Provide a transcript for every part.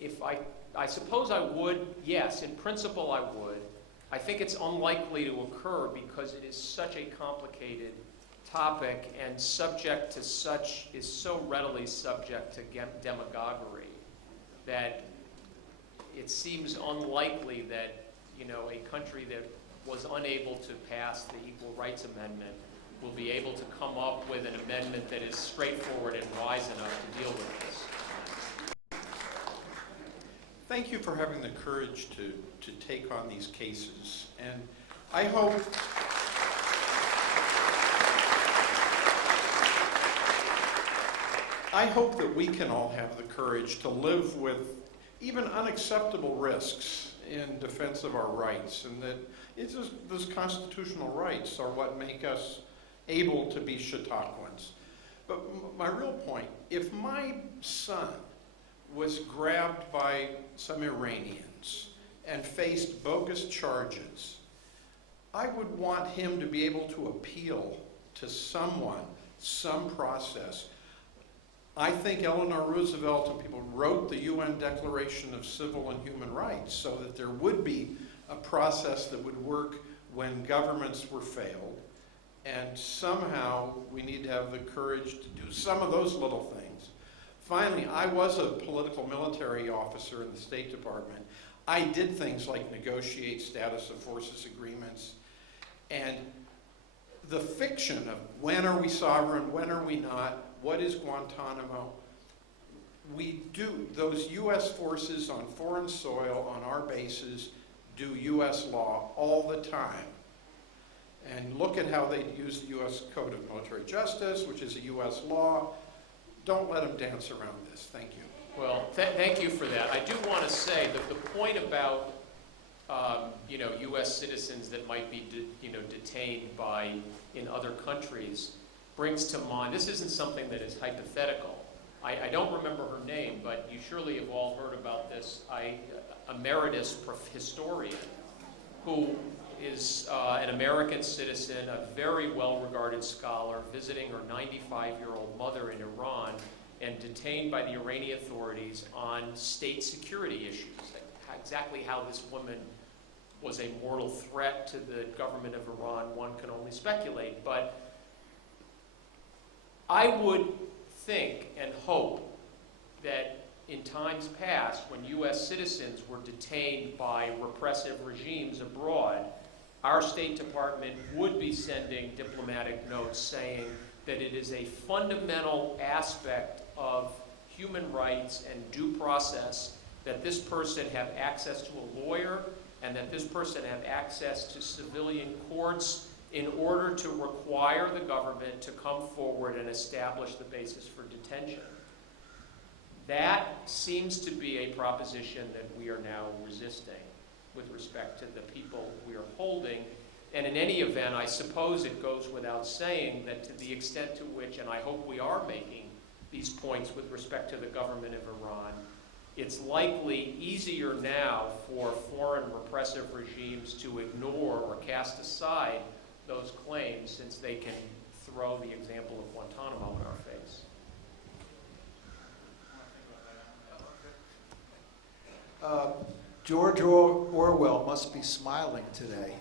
I suppose I would, yes, in principle I would. I think it's unlikely to occur because it is such a complicated topic and is so readily subject to demagoguery that it seems unlikely that, a country that was unable to pass the Equal Rights Amendment will be able to come up with an amendment that is straightforward and wise enough to deal with this. Thank you for having the courage to take on these cases. And I hope that we can all have the courage to live with even unacceptable risks in defense of our rights, and that it's just those constitutional rights are what make us able to be Chautauquans. But my real point, if my son was grabbed by some Iranians and faced bogus charges, I would want him to be able to appeal to someone, some process. I think Eleanor Roosevelt and people wrote the UN Declaration of Civil and Human Rights so that there would be a process that would work when governments were failed. And somehow we need to have the courage to do some of those little things. Finally, I was a political military officer in the State Department. I did things like negotiate status of forces agreements. And the fiction of when are we sovereign, when are we not, what is Guantanamo? We do, those U.S. forces on foreign soil, on our bases, do U.S. law all the time. And look at how they use the U.S. Code of Military Justice, which is a U.S. law. Don't let them dance around this. Thank you. Well, thank you for that. I do want to say that the point about U.S. citizens that might be detained in other countries brings to mind, this isn't something that is hypothetical. I don't remember her name, but you surely have all heard about this emeritus historian who is an American citizen, a very well-regarded scholar, visiting her 95-year-old mother in Iran and detained by the Iranian authorities on state security issues. Exactly how this woman was a mortal threat to the government of Iran, one can only speculate. But I would think and hope that in times past, when U.S. citizens were detained by repressive regimes abroad, our State Department would be sending diplomatic notes saying that it is a fundamental aspect of human rights and due process that this person have access to a lawyer and that this person have access to civilian courts in order to require the government to come forward and establish the basis for detention. That seems to be a proposition that we are now resisting with respect to the people we are holding. And in any event, I suppose it goes without saying that to the extent to which, and I hope we are making these points with respect to the government of Iran, it's likely easier now for foreign repressive regimes to ignore or cast aside those claims since they can throw the example of Guantanamo in our face. George Orwell must be smiling today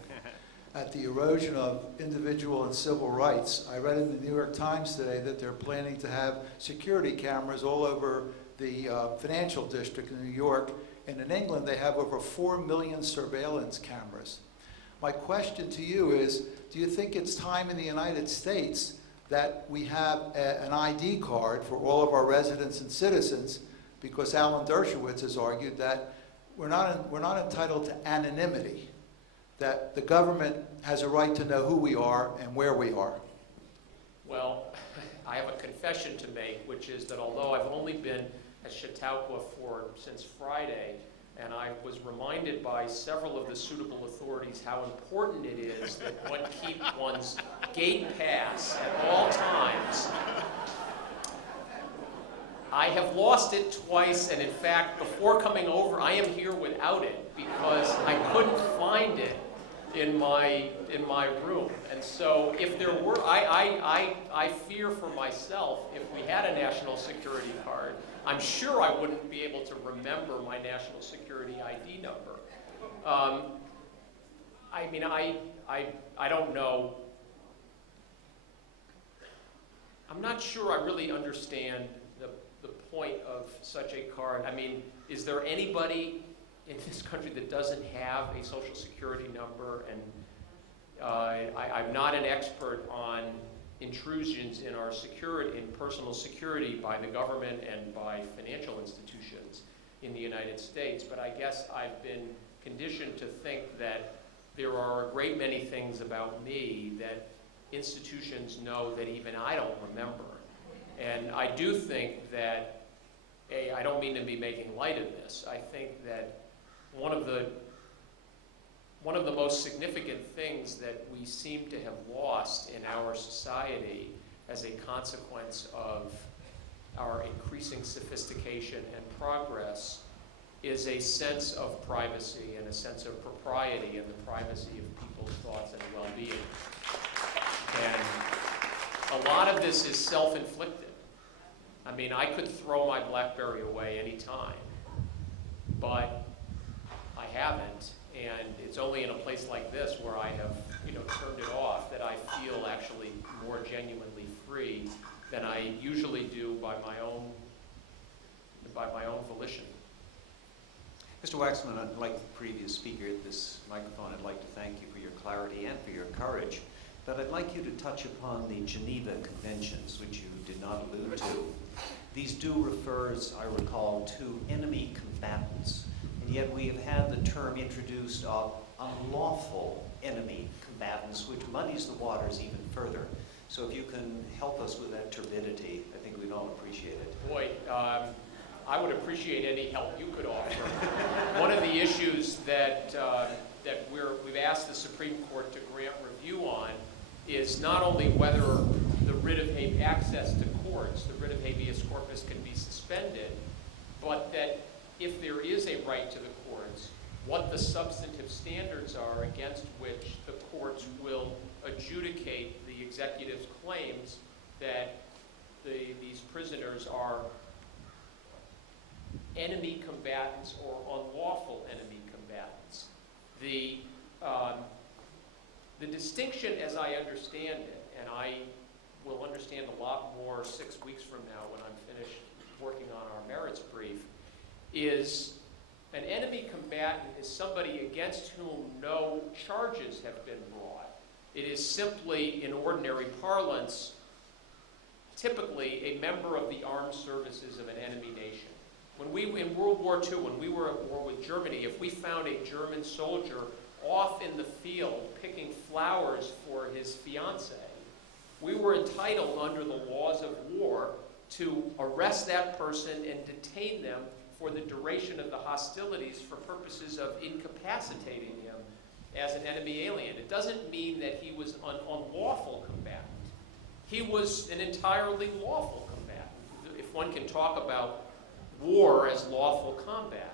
at the erosion of individual and civil rights. I read in the New York Times today that they're planning to have security cameras all over the financial district in New York, and in England they have over 4 million surveillance cameras. My question to you is, do you think it's time in the United States that we have an ID card for all of our residents and citizens? Because Alan Dershowitz has argued that we're not entitled to anonymity, that the government has a right to know who we are and where we are. Well, I have a confession to make, which is that although I've only been at Chautauqua since Friday, and I was reminded by several of the suitable authorities how important it is that one keep one's gate pass at all times. I have lost it twice, and in fact, before coming over, I am here without it because I couldn't find it in my room. And so if there were, I fear for myself, if we had a national security card, I'm sure I wouldn't be able to remember my national security ID number. I mean, I don't know. I'm not sure I really understand the point of such a card. I mean, is there anybody in this country that doesn't have a social security number? And I'm not an expert on intrusions in our security, in personal security by the government and by financial institutions in the United States, but I guess I've been conditioned to think that there are a great many things about me that institutions know that even I don't remember. And I do think that, I don't mean to be making light of this, I think that one of the most significant things that we seem to have lost in our society as a consequence of our increasing sophistication and progress is a sense of privacy and a sense of propriety and the privacy of people's thoughts and well-being. And a lot of this is self-inflicted. I mean, I could throw my BlackBerry away anytime, but I haven't, and it's only in a place like this where I have, turned it off that I feel actually more genuinely free than I usually do by my own volition. Mr. Waxman, like the previous speaker at this microphone, I'd like to thank you for your clarity and for your courage. But I'd like you to touch upon the Geneva Conventions, which you did not allude to. These do refer, as I recall, to enemy combatants. And yet we have had the term introduced of unlawful enemy combatants, which muddies the waters even further. So if you can help us with that turbidity, I think we'd all appreciate it. Boy, I would appreciate any help you could offer. One of the issues that we've asked the Supreme Court to grant review on is not only whether the writ of access to courts, the writ of habeas corpus, can be suspended, but that if there is a right to the courts, what the substantive standards are against which the courts will adjudicate the executive's claims that these prisoners are enemy combatants or unlawful enemy combatants. The distinction, as I understand it, and I will understand a lot more 6 weeks from now when I'm finished working on our merits brief, is an enemy combatant is somebody against whom no charges have been brought. It is simply, in ordinary parlance, typically a member of the armed services of an enemy nation. In World War II, when we were at war with Germany, if we found a German soldier off in the field picking flowers for his fiancée, we were entitled under the laws of war to arrest that person and detain them for the duration of the hostilities for purposes of incapacitating him as an enemy alien. It doesn't mean that he was an unlawful combatant. He was an entirely lawful combatant, if one can talk about war as lawful combat.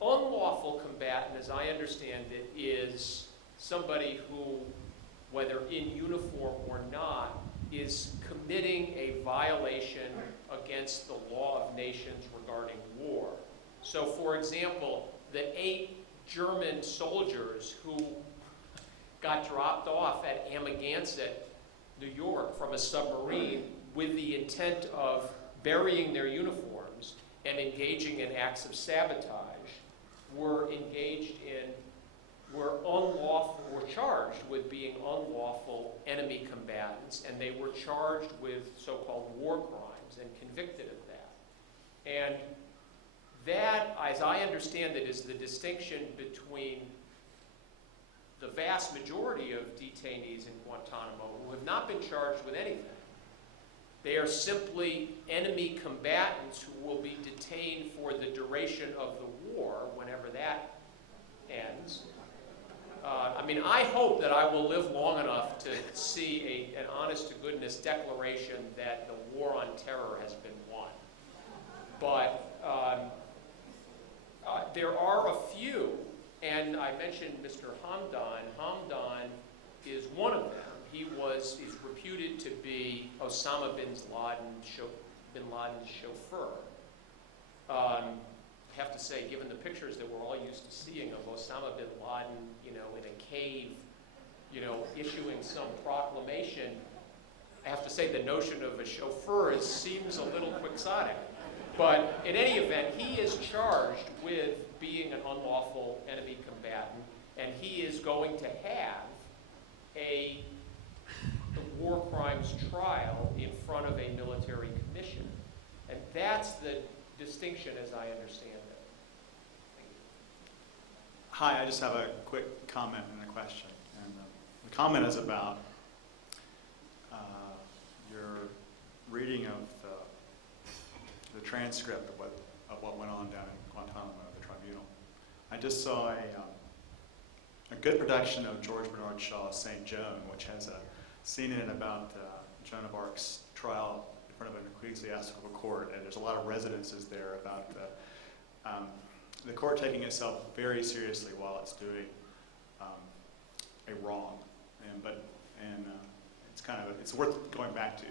Unlawful combatant, as I understand it, is somebody who, whether in uniform or not, is committing a violation against the law of nations regarding war. So, for example, the 8 German soldiers who got dropped off at Amagansett, New York, from a submarine with the intent of burying their uniforms and engaging in acts of sabotage were charged with being unlawful enemy combatants, and they were charged with so-called war crimes and convicted of that. And that, as I understand it, is the distinction between the vast majority of detainees in Guantanamo who have not been charged with anything. They are simply enemy combatants who will be detained for the duration of the war, whenever that ends. I hope that I will live long enough to see an honest-to-goodness declaration that the war on terror has been won. But there are a few, and I mentioned Mr. Hamdan. Hamdan is one of them. He is reputed to be Osama bin Laden's chauffeur. say, given the pictures that we're all used to seeing of Osama bin Laden, in a cave, issuing some proclamation, I have to say the notion of a chauffeur seems a little quixotic. But in any event, he is charged with being an unlawful enemy combatant, and he is going to have a war crimes trial in front of a military commission. And that's the distinction as I understand it. Hi, I just have a quick comment and a question. And the comment is about your reading of the transcript of what went on down in Guantanamo, the tribunal. I just saw a good production of George Bernard Shaw's St. Joan, which has a scene in it about Joan of Arc's trial in front of an ecclesiastical court, and there's a lot of residences there about the court taking itself very seriously while it's doing a wrong, and it's worth going back to.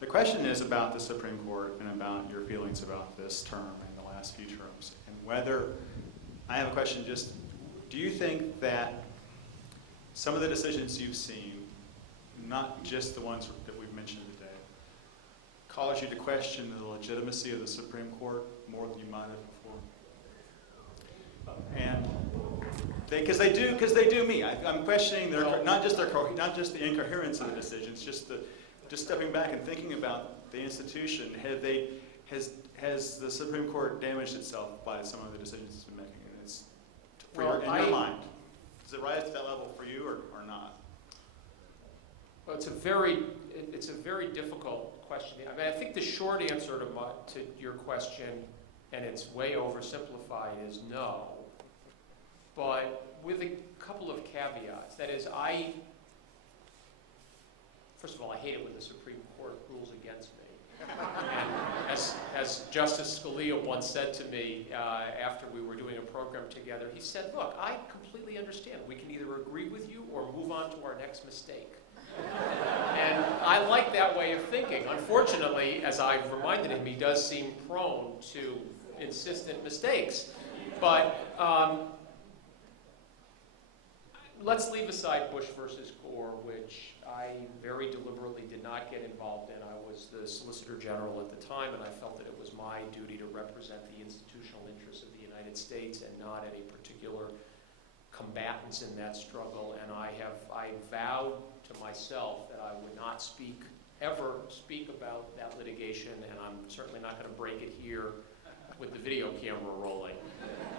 The question is about the Supreme Court and about your feelings about this term and the last few terms, and whether, I have a question just, do you think that some of the decisions you've seen, not just the ones that we've mentioned today, cause you to question the legitimacy of the Supreme Court more than you might have before? And because they do me. I'm questioning not just the incoherence of the decisions, just stepping back and thinking about the institution. Has the Supreme Court damaged itself by some of the decisions it's been making? In your mind, does it rise to that level for you or not? Well, it's a very difficult question. I mean, I think the short answer to your question, and it's way oversimplified, is no. But with a couple of caveats. That is, first of all, I hate it when the Supreme Court rules against me. And as Justice Scalia once said to me after we were doing a program together, he said, look, I completely understand. We can either agree with you or move on to our next mistake. And I like that way of thinking. Unfortunately, as I've reminded him, he does seem prone to insistent mistakes. But let's leave aside Bush versus Gore, which I very deliberately did not get involved in. I was the Solicitor General at the time, and I felt that it was my duty to represent the institutional interests of the United States and not any particular combatants in that struggle. And I vowed to myself that I would not ever speak about that litigation, and I'm certainly not going to break it here with the video camera rolling.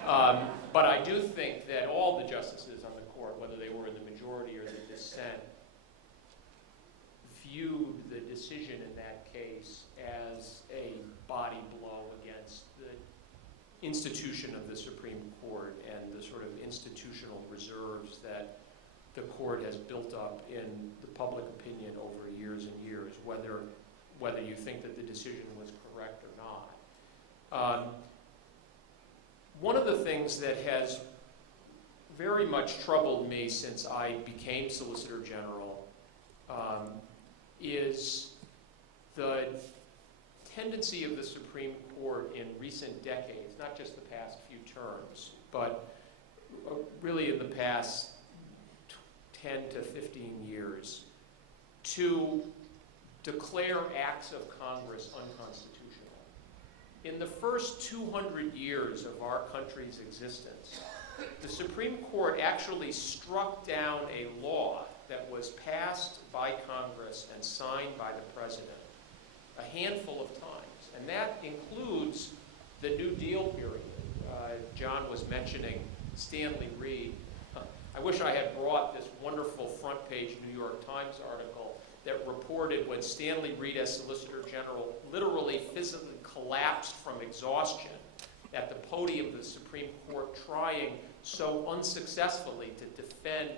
But I do think that all the justices on the court, whether they were in the majority or the dissent, viewed the decision in that case as a body blow against the institution of the Supreme Court and the sort of institutional reserves that the court has built up in the public opinion over years and years, whether you think that the decision was correct or not. One of the things that has very much troubled me since I became Solicitor General is the tendency of the Supreme Court in recent decades, not just the past few terms, but really in the past 10 to 15 years, to declare acts of Congress unconstitutional. In the first 200 years of our country's existence, the Supreme Court actually struck down a law that was passed by Congress and signed by the President a handful of times. And that includes the New Deal period. John was mentioning Stanley Reed. I wish I had brought this wonderful front page New York Times article that reported when Stanley Reed, as Solicitor General, literally physically collapsed from exhaustion at the podium of the Supreme Court, trying so unsuccessfully to defend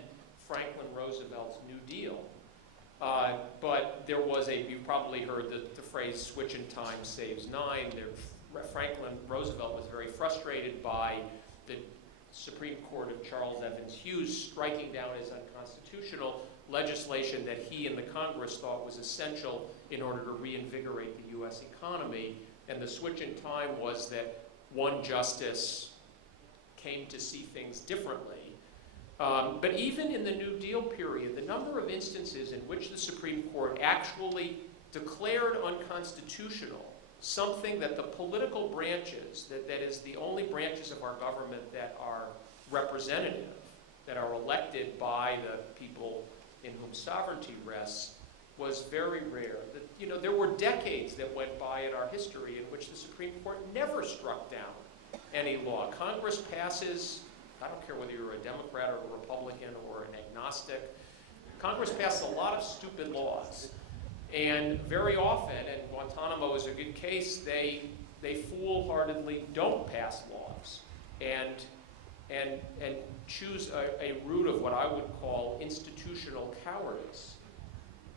Franklin Roosevelt's New Deal. But there was you probably heard the phrase, switch in time saves nine. Franklin Roosevelt was very frustrated by the Supreme Court of Charles Evans Hughes striking down as unconstitutional legislation that he and the Congress thought was essential in order to reinvigorate the U.S. economy. And the switch in time was that one justice came to see things differently. But even in the New Deal period, the number of instances in which the Supreme Court actually declared unconstitutional something that the political branches, that is the only branches of our government that are representative, that are elected by the people in whom sovereignty rests, was very rare. There were decades that went by in our history in which the Supreme Court never struck down any law. Congress passes, I don't care whether you're a Democrat or a Republican or an agnostic, Congress passes a lot of stupid laws. And very often, and Guantanamo is a good case, they foolhardily don't pass laws and choose a route of what I would call institutional cowardice.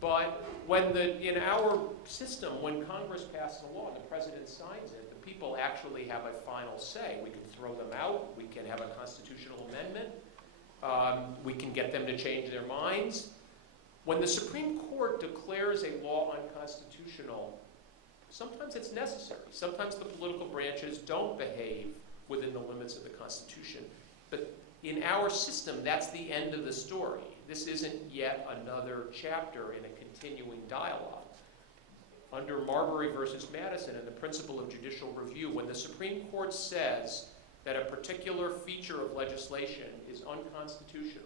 But in our system, when Congress passes a law, the president signs it, the people actually have a final say. We can throw them out, we can have a constitutional amendment, we can get them to change their minds. When the Supreme Court declares a law unconstitutional, sometimes it's necessary. Sometimes the political branches don't behave within the limits of the Constitution. But in our system, that's the end of the story. This isn't yet another chapter in a continuing dialogue. Under Marbury versus Madison and the principle of judicial review, when the Supreme Court says that a particular feature of legislation is unconstitutional,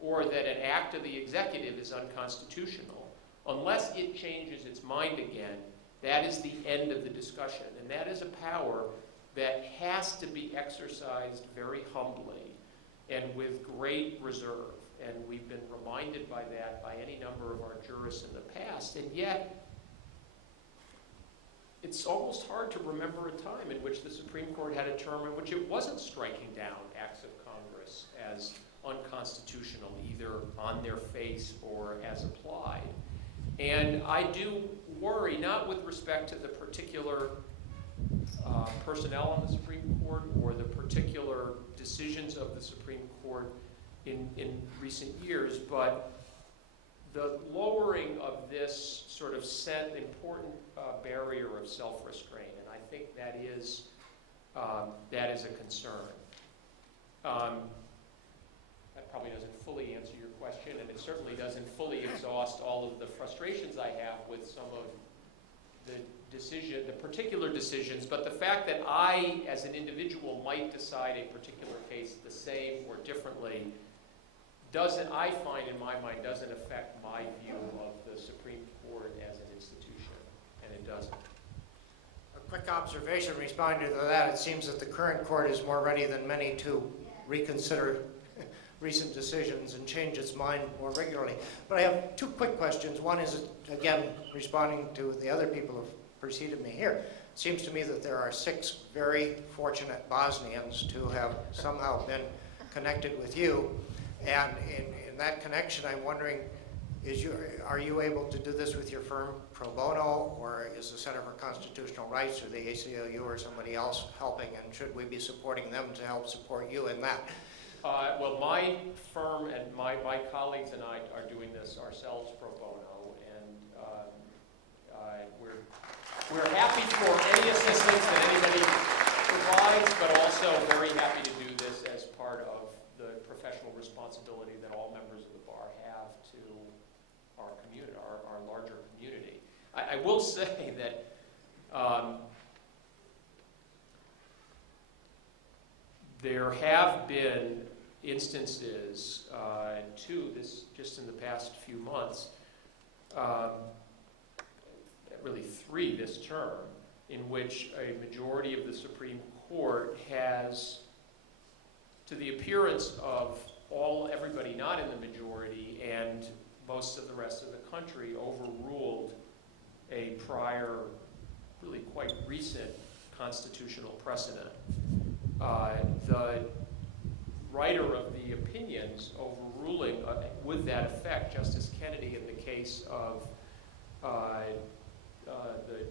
or that an act of the executive is unconstitutional, unless it changes its mind again, that is the end of the discussion. And that is a power that has to be exercised very humbly and with great reserve. And we've been reminded by that by any number of our jurists in the past. And yet, it's almost hard to remember a time in which the Supreme Court had a term in which it wasn't striking down acts of Congress as unconstitutional, either on their face or as applied. And I do worry, not with respect to the particular personnel on the Supreme Court or the particular decisions of the Supreme Court in recent years, but the lowering of this sort of important barrier of self-restraint. And I think that is a concern. That probably doesn't fully answer your question, and it certainly doesn't fully exhaust all of the frustrations I have with some of the particular decisions, but the fact that I, as an individual, might decide a particular case the same or differently I find in my mind, doesn't affect my view of the Supreme Court as an institution, and it doesn't. A quick observation responding to that, it seems that the current court is more ready than many to reconsider recent decisions and change its mind more regularly. But I have two quick questions. One is, again, responding to the other people who have preceded me here. It seems to me that there are 6 very fortunate Bosnians to have somehow been connected with you. And in that connection, I'm wondering, are you able to do this with your firm pro bono, or is the Center for Constitutional Rights or the ACLU or somebody else helping, and should we be supporting them to help support you in that? Well, my firm and my colleagues and I are doing this ourselves pro bono, and we're happy for any assistance that anybody provides, but also very happy to do this as part of the professional responsibility that all members of the bar have to our community, our larger community. I will say that there have been instances, just in the past few months, really 3 this term, in which a majority of the Supreme Court has, to the appearance of everybody not in the majority and most of the rest of the country, overruled a prior, really quite recent constitutional precedent. The writer of the opinions overruling with that effect, Justice Kennedy, in the case of the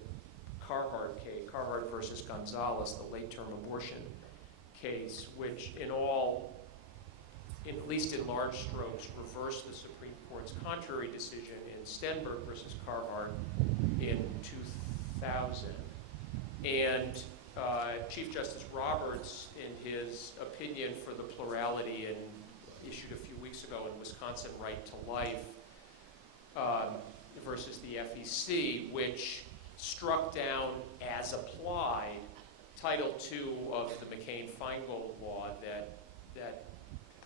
Carhart case, Carhart versus Gonzalez, the late-term abortion case, which at least in large strokes, reversed the Supreme Court's contrary decision in Stenberg versus Carhart in 2000. And Chief Justice Roberts, in his opinion for the plurality and issued a few weeks ago in Wisconsin Right to Life versus the FEC, which struck down as applied Title II of the McCain-Feingold law that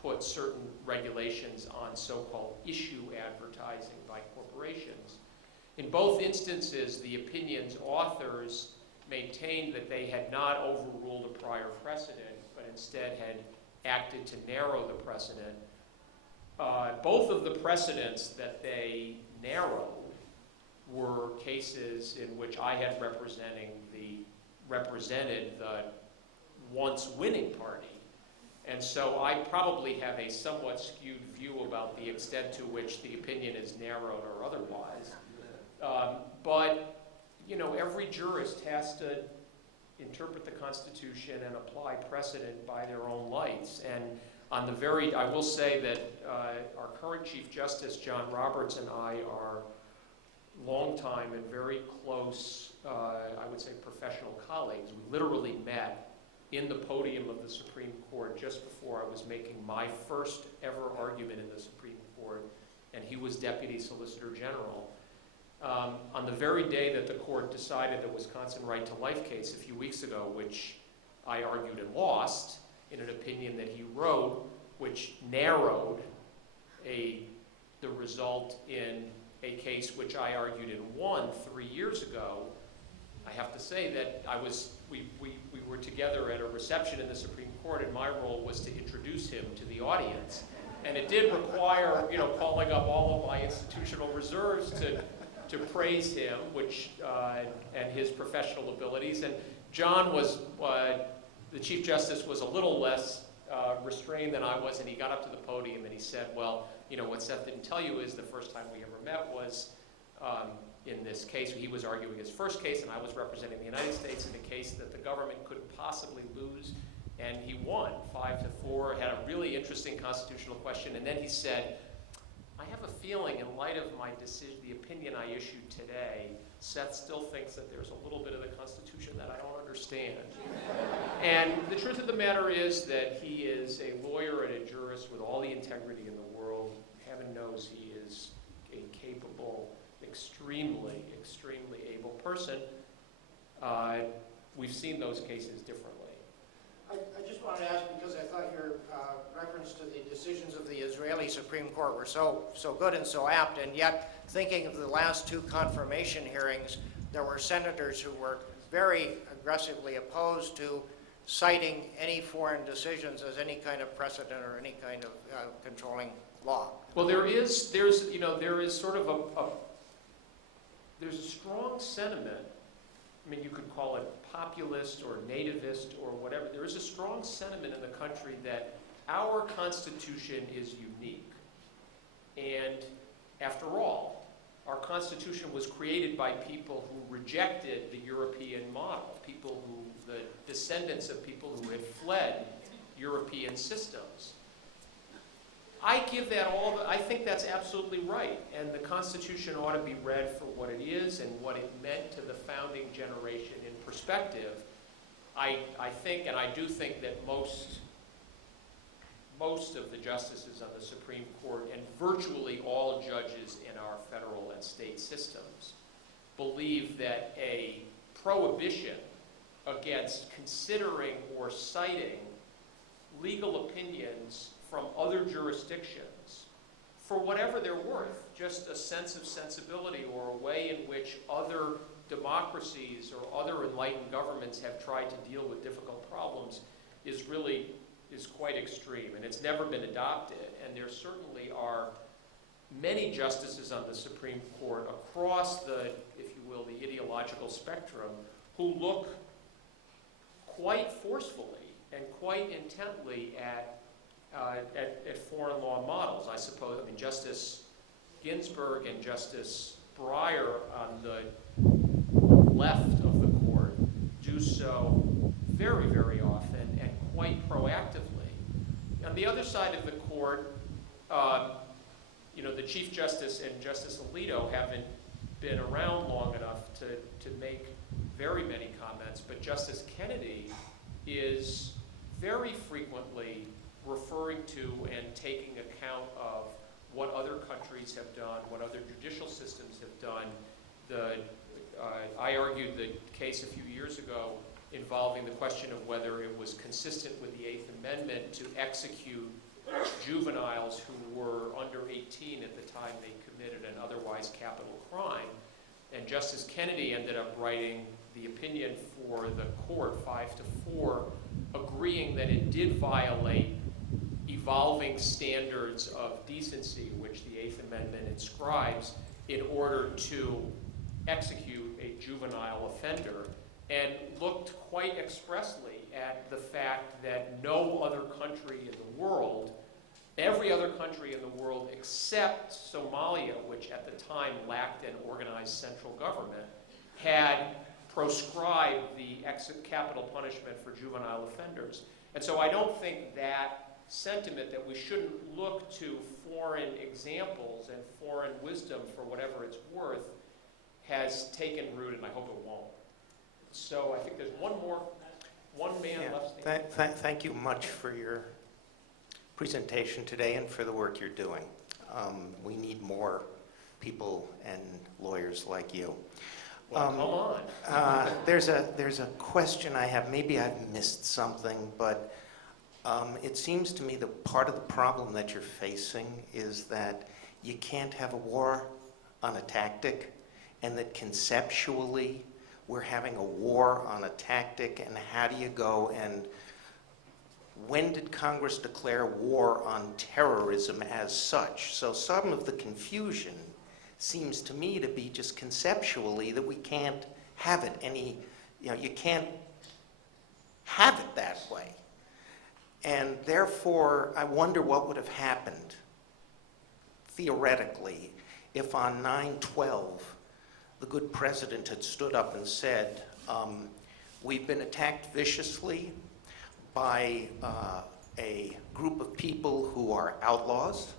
put certain regulations on so-called issue advertising by corporations. In both instances, the opinion's authors maintained that they had not overruled a prior precedent, but instead had acted to narrow the precedent. Both of the precedents that they narrowed were cases in which I had represented the once winning party. And so I probably have a somewhat skewed view about the extent to which the opinion is narrowed or otherwise. But, every jurist has to interpret the Constitution and apply precedent by their own lights. And I will say that our current Chief Justice, John Roberts, and I are longtime and very close, I would say, professional colleagues. We literally met in the podium of the Supreme Court just before I was making my first ever argument in the Supreme Court, and he was Deputy Solicitor General. On the very day that the court decided the Wisconsin Right to Life case a few weeks ago, which I argued and lost in an opinion that he wrote, which narrowed the result in a case which I argued and won 3 years ago, I have to say that we were together at a reception in the Supreme Court, and my role was to introduce him to the audience. And it did require, calling up all of my institutional reserves to praise him, and his professional abilities. And John the Chief Justice was a little less restrained than I was, and he got up to the podium and he said, well, what Seth didn't tell you is the first time we ever met was in this case. He was arguing his first case, and I was representing the United States in a case that the government couldn't possibly lose, and he won 5-4, had a really interesting constitutional question, and then he said, I have a feeling, in light of my decision, the opinion I issued today, Seth still thinks that there's a little bit of the Constitution that I don't understand. And the truth of the matter is that he is a lawyer and a jurist with all the integrity in the world. Heaven knows he is a capable, extremely, extremely able person. We've seen those cases differently. I just wanted to ask, because I thought your reference to the decisions of the Israeli Supreme Court were so good and so apt, and yet thinking of the last two confirmation hearings, there were senators who were very aggressively opposed to citing any foreign decisions as any kind of precedent or any kind of controlling law. Well, there's sort of there's a strong sentiment. I mean, you could call it populist or nativist or whatever. There is a strong sentiment in the country that our Constitution is unique. And after all, our Constitution was created by people who rejected the European model, the descendants of people who had fled European systems. I think that's absolutely right, and the Constitution ought to be read for what it is and what it meant to the founding generation in perspective. I think, and I do think that most of the justices on the Supreme Court and virtually all judges in our federal and state systems believe that a prohibition against considering or citing legal opinions from other jurisdictions, for whatever they're worth, just a sense of sensibility or a way in which other democracies or other enlightened governments have tried to deal with difficult problems, is quite extreme, and it's never been adopted. And there certainly are many justices on the Supreme Court across the, if you will, the ideological spectrum, who look quite forcefully and quite intently at foreign law models. I suppose, Justice Ginsburg and Justice Breyer on the left of the court do so very, very often and quite proactively. On the other side of the court, the Chief Justice and Justice Alito haven't been around long enough to make very many comments, but Justice Kennedy is very frequently referring to and taking account of what other countries have done, what other judicial systems have done. I argued the case a few years ago involving the question of whether it was consistent with the Eighth Amendment to execute juveniles who were under 18 at the time they committed an otherwise capital crime. And Justice Kennedy ended up writing the opinion for the court 5-4, agreeing that it did violate evolving standards of decency, which the Eighth Amendment inscribes, in order to execute a juvenile offender, and looked quite expressly at the fact that no other country in the world, every other country in the world except Somalia, which at the time lacked an organized central government, had proscribed the capital punishment for juvenile offenders. And so I don't think that sentiment that we shouldn't look to foreign examples and foreign wisdom for whatever it's worth has taken root, and I hope it won't. So I think there's one man left. Thank you much for your presentation today and for the work you're doing. We need more people and lawyers like you. Well, come on. There's a question I have. Maybe I've missed something, but it seems to me that part of the problem that you're facing is that you can't have a war on a tactic, and that conceptually we're having a war on a tactic, and how do you go and when did Congress declare war on terrorism as such? So some of the confusion seems to me to be just conceptually that we can't have it you can't have it that way. And therefore, I wonder what would have happened, theoretically, if on 9/12, the good president had stood up and said, we've been attacked viciously by a group of people who are outlaws,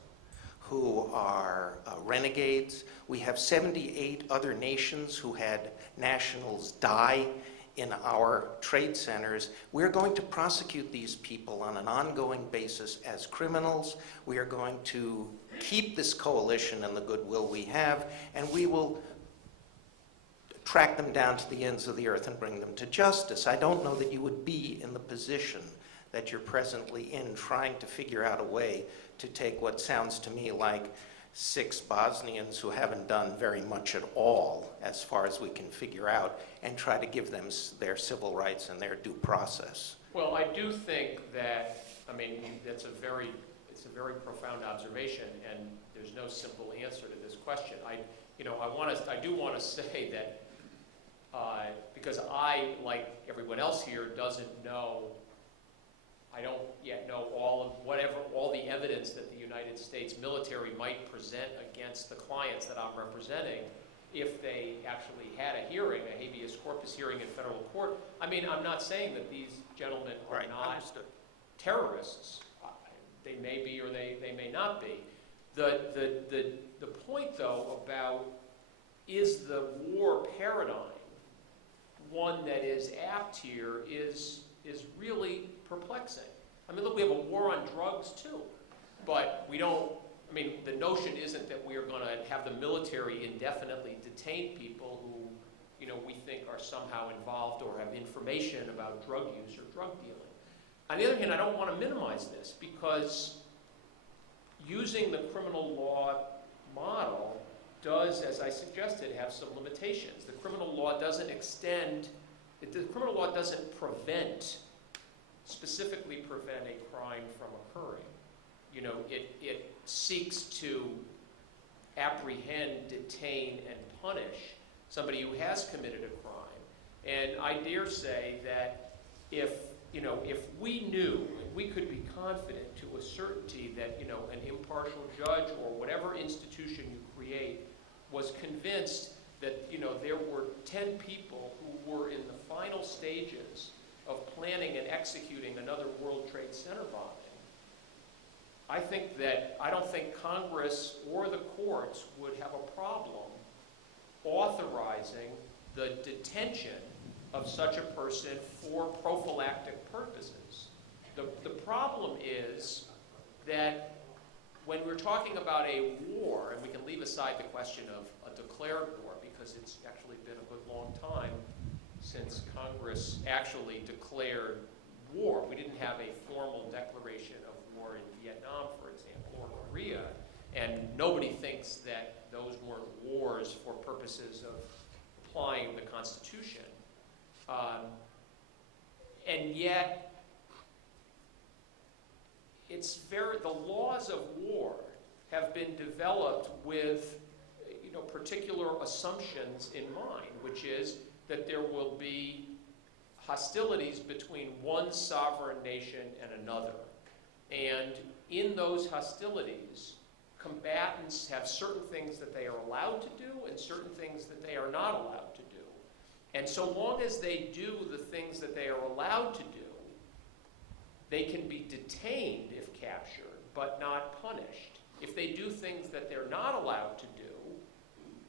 who are renegades. We have 78 other nations who had nationals die in our trade centers. We're going to prosecute these people on an ongoing basis as criminals. We are going to keep this coalition and the goodwill we have, and we will track them down to the ends of the earth and bring them to justice. I don't know that you would be in the position that you're presently in, trying to figure out a way to take what sounds to me like 6 Bosnians who haven't done very much at all, as far as we can figure out, and try to give them their civil rights and their due process. Well, I do think that, it's a very profound observation, and there's no simple answer to this question. I do want to say that because I, like everyone else here, I don't yet know all the evidence that the United States military might present against the clients that I'm representing if they actually had a hearing, a habeas corpus hearing in federal court. I'm not saying that these gentlemen are not terrorists. They may be or they may not be. The point, though, about is the war paradigm one that is apt here is really perplexing. Look, we have a war on drugs too, but we don't, the notion isn't that we are going to have the military indefinitely detain people who, we think are somehow involved or have information about drug use or drug dealing. On the other hand, I don't want to minimize this because using the criminal law model does, as I suggested, have some limitations. The criminal law doesn't specifically prevent a crime from occurring. It seeks to apprehend, detain, and punish somebody who has committed a crime. And I dare say that if we knew, and we could be confident to a certainty that, an impartial judge or whatever institution you create was convinced that, there were 10 people who were in the final stages of planning and executing another World Trade Center bombing, I don't think Congress or the courts would have a problem authorizing the detention of such a person for prophylactic purposes. The problem is that when we're talking about a war, and we can leave aside the question of a declared war, because it's actually been a good long time since Congress actually declared war. We didn't have a formal declaration of war in Vietnam, for example, or Korea, and nobody thinks that those weren't wars for purposes of applying the Constitution. And yet, the laws of war have been developed with, particular assumptions in mind, which is that there will be hostilities between one sovereign nation and another. And in those hostilities, combatants have certain things that they are allowed to do and certain things that they are not allowed to do. And so long as they do the things that they are allowed to do, they can be detained if captured, but not punished. If they do things that they're not allowed to do,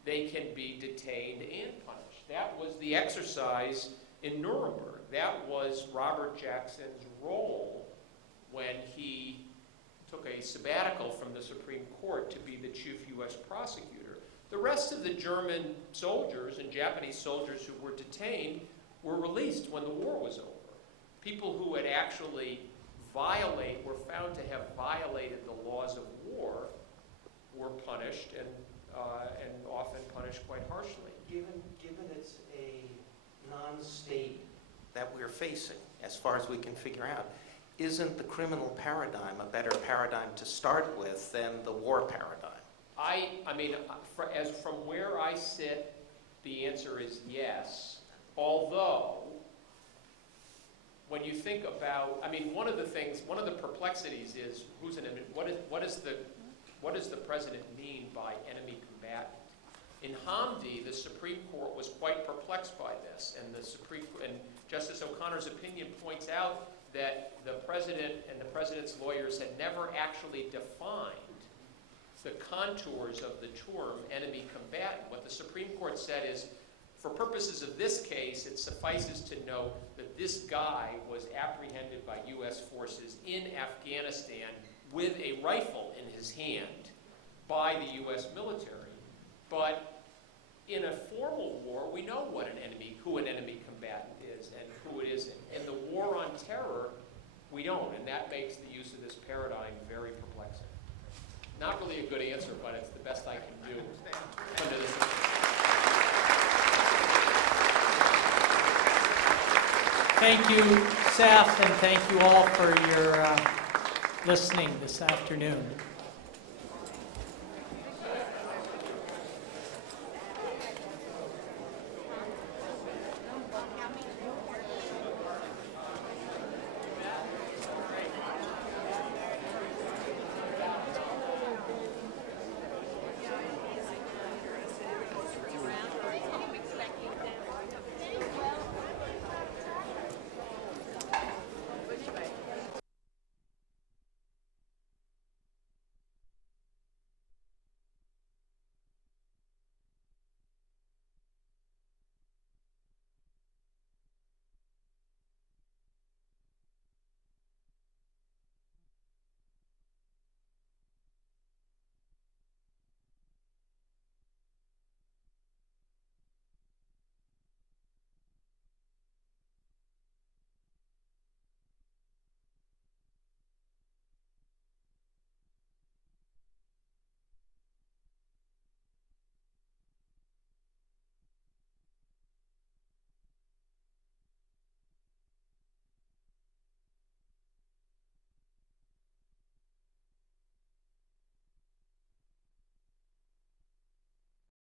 they can be detained and punished. That was the exercise in Nuremberg. That was Robert Jackson's role when he took a sabbatical from the Supreme Court to be the chief U.S. prosecutor. The rest of the German soldiers and Japanese soldiers who were detained were released when the war was over. People who had actually were found to have violated the laws of war were punished and often punished quite harshly. Given it's a non-state that we're facing, as far as we can figure out, isn't the criminal paradigm a better paradigm to start with than the war paradigm? From where I sit, the answer is yes. Although, when you think about, one of the perplexities is what does the president mean by enemy combatant? In Hamdi, the Supreme Court was quite perplexed by this, and Justice O'Connor's opinion points out that the president and the president's lawyers had never actually defined the contours of the term enemy combatant. What the Supreme Court said is, for purposes of this case, it suffices to know that this guy was apprehended by U.S. forces in Afghanistan with a rifle in his hand by the U.S. military. But in a formal war, we know who an enemy combatant is and who it isn't. In the war on terror, we don't, and that makes the use of this paradigm very perplexing. Not really a good answer, but it's the best I can do under this. Thank you, Seth, and thank you all for your listening this afternoon.